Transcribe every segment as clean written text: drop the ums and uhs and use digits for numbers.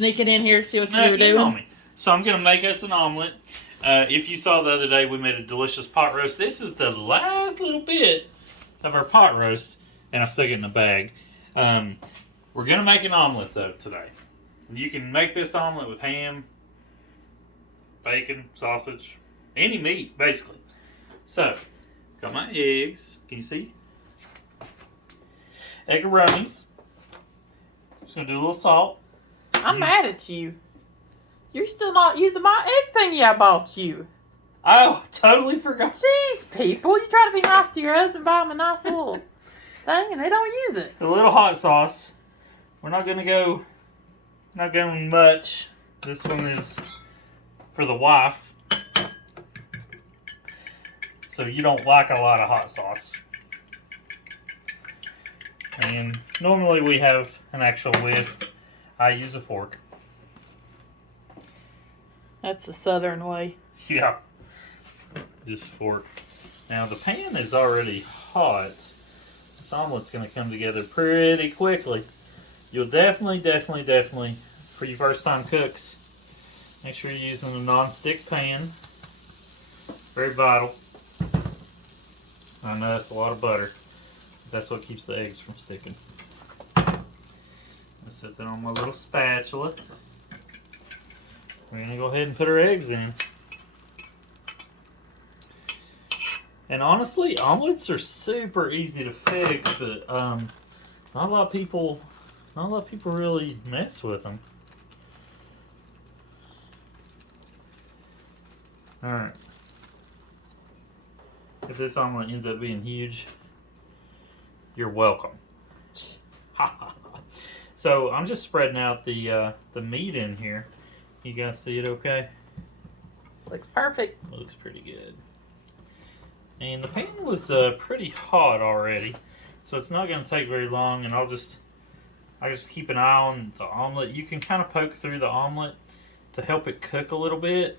sneaking in here, see what you were in on doing. me. So I'm going to make us an omelet. If you saw the other day, we made a delicious pot roast. This is the last little bit of our pot roast, and I stuck it in a bag. We're going to make an omelet, though, today. You can make this omelet with ham, bacon, sausage, any meat, basically. So, got my eggs. Can you see? Eggaronis. Just going to do a little salt. I'm mad at you. You're still not using my egg thingy I bought you. Oh, totally forgot. Jeez, people. You try to be nice to your husband, buy him a nice little thing, and they don't use it. A little hot sauce. We're not going to go, not going much. This one is for the wife. So you don't like a lot of hot sauce. And normally we have an actual whisk. I use a fork. That's the southern way. Yeah. Just fork. Now the pan is already hot. This omelet's going to come together pretty quickly. You'll definitely, for you first time cooks, make sure you're using a non-stick pan. Very vital. I know that's a lot of butter. That's what keeps the eggs from sticking. I set that on my little spatula. We're going to go ahead and put our eggs in. And honestly, omelets are super easy to fix, but not a lot of people really mess with them. All right. If this omelet ends up being huge, you're welcome. So I'm just spreading out the meat in here. You guys see it okay? Looks perfect. Looks pretty good. And the pan was pretty hot already, so it's not going to take very long. And I just keep an eye on the omelet. You can kind of poke through the omelet to help it cook a little bit.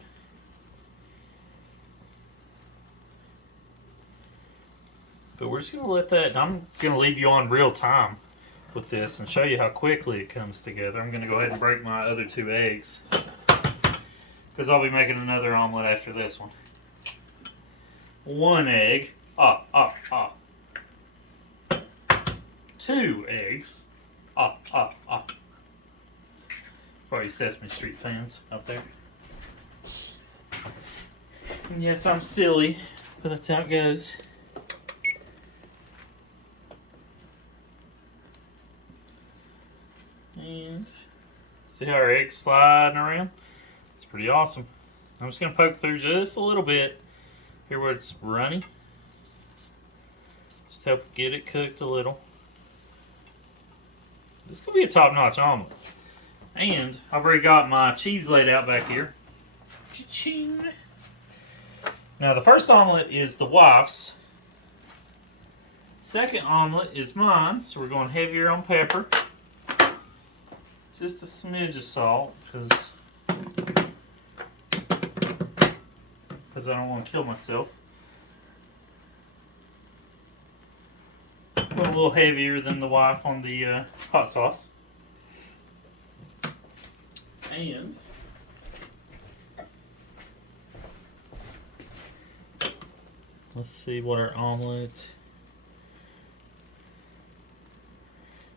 But we're just going to let that, and I'm going to leave you on real time with this and show you how quickly it comes together. I'm going to go ahead and break my other 2 eggs, because I'll be making another omelet after this one. 1 egg. 2 eggs. For you Sesame Street fans out there. And yes, I'm silly, but that's how it goes. And see how our eggs sliding around? It's pretty awesome. I'm just going to poke through just a little bit here where it's runny. Just help get it cooked a little. This is going to be a top-notch omelet. And I've already got my cheese laid out back here. Cha-ching. Now the first omelet is the wife's. Second omelet is mine, so we're going heavier on pepper. Just a smidge of salt, because I don't want to kill myself. A little heavier than the wife on the hot sauce. And let's see what our omelet.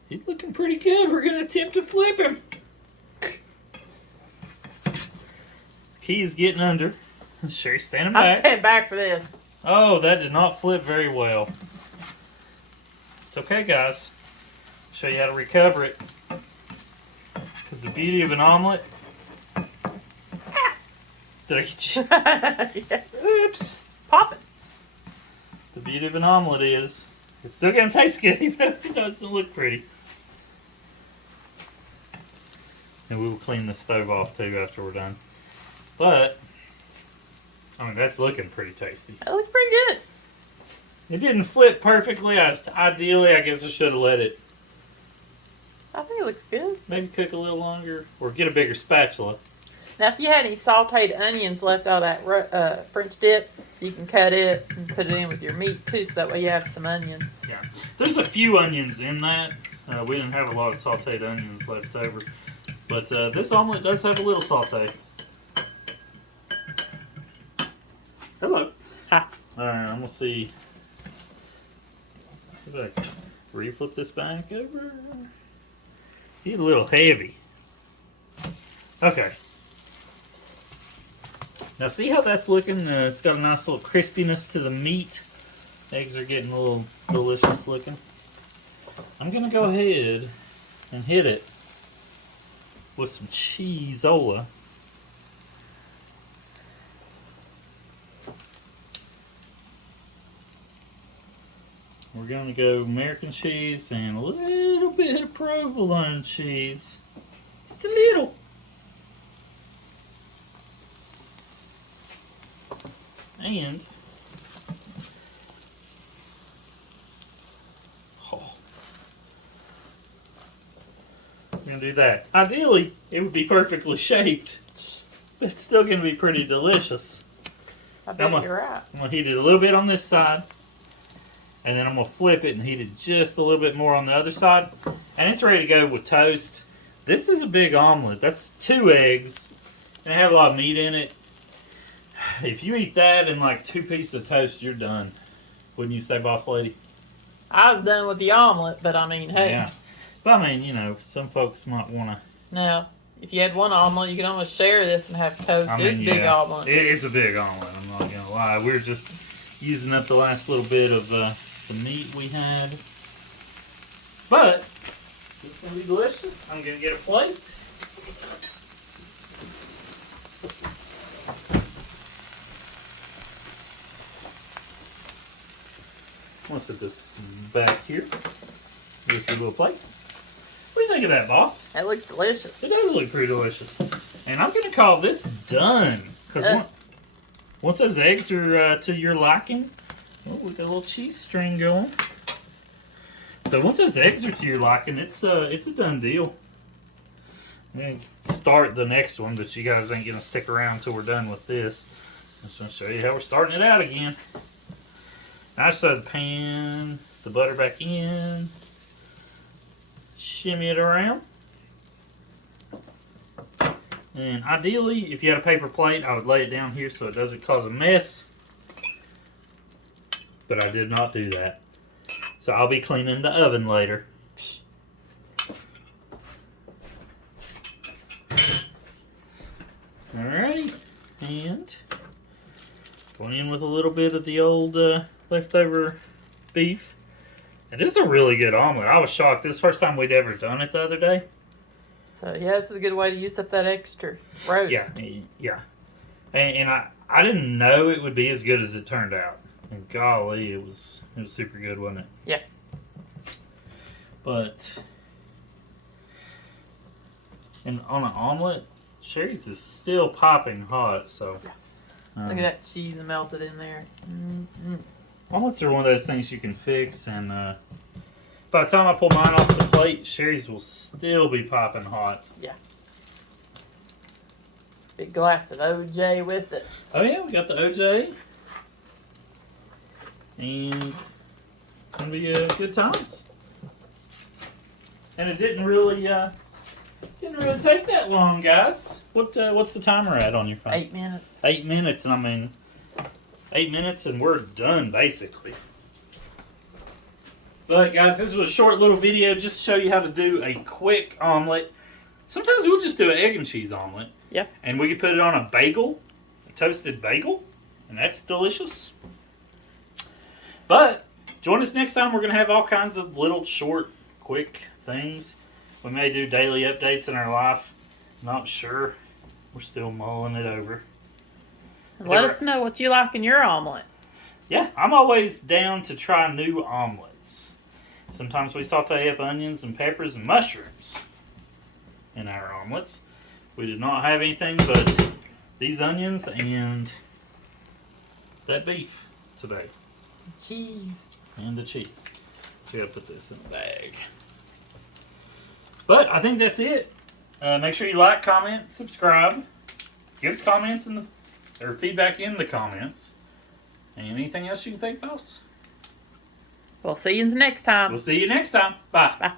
He's looking pretty good. We're going to attempt to flip him. Key is getting under. Sherry's standing back. I'm standing back for this. Oh, that did not flip very well. It's okay, guys. I'll show you how to recover it. Because the beauty of an omelet... Did I get you? Yeah. Oops. Pop it. The beauty of an omelet is it's still going to taste good even if it doesn't look pretty. And we will clean the stove off too after we're done. But, I mean, that's looking pretty tasty. That looks pretty good. It didn't flip perfectly. Ideally, I guess I should have let it I think it looks good. maybe cook a little longer or get a bigger spatula. Now, if you had any sauteed onions left out of that French dip, you can cut it and put it in with your meat too, so that way you have some onions. Yeah, there's a few onions in that. We didn't have a lot of sauteed onions left over, But this omelet does have a little saute. Hello. Hi. Alright, I'm going to see. If I reflip this back over. He's a little heavy. Okay. Now see how that's looking? It's got a nice little crispiness to the meat. Eggs are getting a little delicious looking. I'm going to go ahead and hit it with some cheese-ola. We're going to go American cheese and a little bit of provolone cheese. Just a little. And we're going to do that. Ideally, it would be perfectly shaped, but it's still going to be pretty delicious. I bet you're right. I'm going to heat it a little bit on this side. And then I'm going to flip it and heat it just a little bit more on the other side. And it's ready to go with toast. This is a big omelet. That's 2 eggs. And it had a lot of meat in it. If you eat that and like 2 pieces of toast, you're done. Wouldn't you say, boss lady? I was done with the omelet, but I mean, hey. Yeah. But I mean, you know, some folks might want to. Now, if you had one omelet, you could almost share this and have toast. It's a big omelet. It's a big omelet. I'm not going to lie. We're just using up the last little bit of the meat we had. But it's going to be delicious. I'm going to get a plate. I'm going to set this back here with your little plate. What do you think of that, boss? That looks delicious. It does look pretty delicious. And I'm going to call this done. Because once those eggs are to your liking, oh, we got a little cheese string going. So once those eggs are to your liking, it's a done deal. I'm going to start the next one, but you guys ain't going to stick around until we're done with this. I'm just going to show you how we're starting it out again. I just throw the pan, the butter back in, shimmy it around. And ideally, if you had a paper plate, I would lay it down here so it doesn't cause a mess. But I did not do that. So I'll be cleaning the oven later. Alrighty. And going in with a little bit of the old leftover beef. And this is a really good omelet. I was shocked. This is the first time we'd ever done it the other day. So yeah, this is a good way to use up that extra roast. Yeah. And I didn't know it would be as good as it turned out. And golly, it was super good, wasn't it? Yeah. But and on an omelet, Sherry's is still popping hot, so Look at that cheese melted in there. Mm-hmm. Omelets are one of those things you can fix, and by the time I pull mine off the plate, Sherry's will still be popping hot. Yeah. Big glass of OJ with it. Oh yeah, we got the OJ. And it's going to be good times. And it didn't really take that long, guys. What's the timer at on your phone? 8 minutes. 8 minutes, and I mean, 8 minutes and we're done, basically. But, guys, this was a short little video just to show you how to do a quick omelet. Sometimes we'll just do an egg and cheese omelet. Yeah. And we can put it on a bagel, a toasted bagel, and that's delicious. But join us next time. We're going to have all kinds of little short, quick things. We may do daily updates in our life. Not sure. We're still mulling it over. Let us know what you like in your omelet. Yeah, I'm always down to try new omelets. Sometimes we saute up onions and peppers and mushrooms in our omelets. We did not have anything but these onions and that beef today. Cheese. And the cheese. So I'll put this in the bag. But I think that's it. Make sure you like, comment, subscribe. Give us comments or feedback in the comments. And anything else you can think, boss? We'll see you next time. We'll see you next time. Bye. Bye.